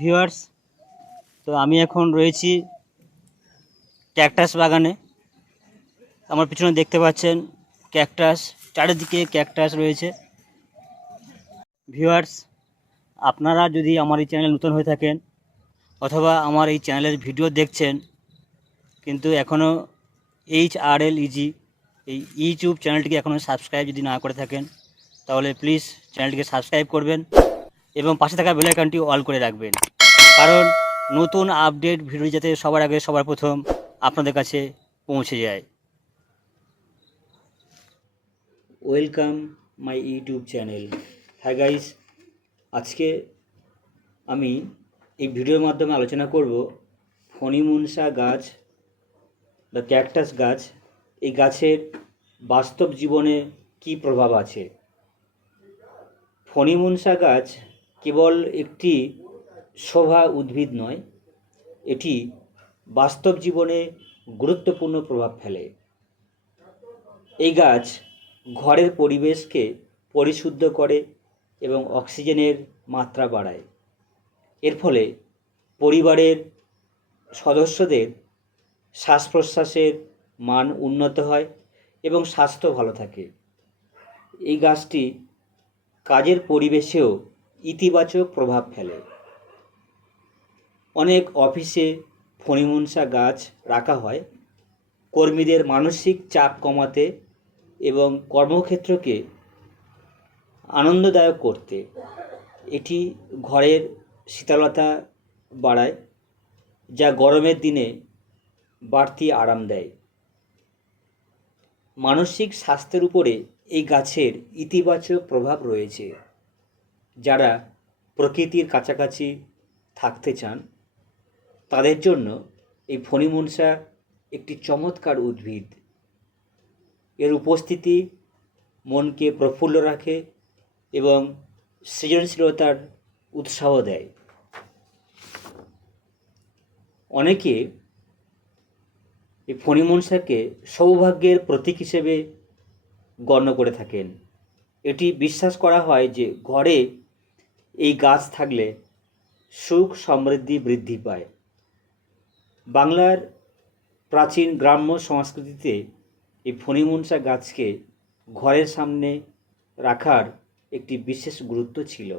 Viewers, তো আমি এখন রয়েছি ক্যাকটাস বাগানে। আমার পিছনে দেখতে পাচ্ছেন ক্যাকটাস, চারিদিকে ক্যাকটাস রয়েছে। ভিউয়ার্স, আপনারা যদি আমার এই চ্যানেল নতুন হয়ে থাকেন অথবা আমার এই চ্যানেলের ভিডিও দেখছেন, কিন্তু এখনও এইচ আর এল ইজি এই ইউটিউব চ্যানেলটিকে এখনও সাবস্ক্রাইব যদি না করে থাকেন, তাহলে প্লিজ চ্যানেলটিকে সাবস্ক্রাইব করবেন। এবং পাশে থাকা বেল আইকনটি অল করে রাখবেন। কারণ নতুন আপডেট ভিডিও যাতে সবার আগে, সবার প্রথম আপনাদের কাছে পৌঁছে যায়। Welcome my YouTube channel. হ্যাঁ গাইস, আজকে আমি এই ভিডিওর মাধ্যমে আলোচনা করব ফণিমনসা গাছ বা ক্যাকটাস গাছ, এই গাছের বাস্তব জীবনে কী প্রভাব আছে। ফণিমনসা গাছ কেবল একটি শোভা উদ্ভিদ নয়, এটি বাস্তব জীবনে গুরুত্বপূর্ণ প্রভাব ফেলে। এই গাছ ঘরের পরিবেশকে পরিশুদ্ধ করে এবং অক্সিজেনের মাত্রা বাড়ায়। এর ফলে পরিবারের সদস্যদের শ্বাস প্রশ্বাসের মান উন্নত হয় এবং স্বাস্থ্য ভালো থাকে। এই গাছটি কাজের পরিবেশেও ইতিবাচক প্রভাব ফেলে। অনেক অফিসে ফণিমনসা গাছ রাখা হয়। কর্মীদের মানসিক চাপ কমাতে এবং কর্মক্ষেত্রকে আনন্দদায়ক করতে। এটি ঘরের শীতলতা বাড়ায়, যা গরমের দিনে বাড়তি আরাম দেয়। মানসিক স্বাস্থ্যের উপরে এই গাছের ইতিবাচক প্রভাব রয়েছে। যারা প্রকৃতির কাছাকাছি থাকতে চান, তাদের জন্য এই ফণিমনসা একটি চমৎকার উদ্ভিদ। এর উপস্থিতি মনকে প্রফুল্ল রাখে এবং সৃজনশীলতার উৎসাহ দেয়। অনেকে এই ফণিমনসাকে সৌভাগ্যের প্রতীক হিসেবে গণ্য করে থাকেন। এটি বিশ্বাস করা হয় যে ঘরে এই গাছ থাকলে সুখ সমৃদ্ধি বৃদ্ধি পায়। বাংলার প্রাচীন গ্রাম্য সংস্কৃতিতে এই ফণিমনসা গাছকে ঘরের সামনে রাখার একটি বিশেষ গুরুত্ব ছিল।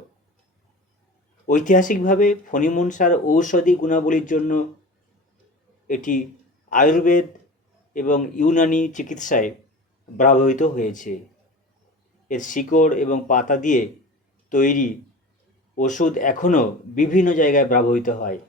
ঐতিহাসিকভাবে ফণিমনসার ঔষধি গুণাবলীর জন্য এটি আয়ুর্বেদ এবং ইউনানি চিকিৎসায় ব্যবহৃত হয়েছে। এর শিকড় এবং পাতা দিয়ে তৈরি ওষুধ এখনও বিভিন্ন জায়গায় ব্যবহৃত হয়।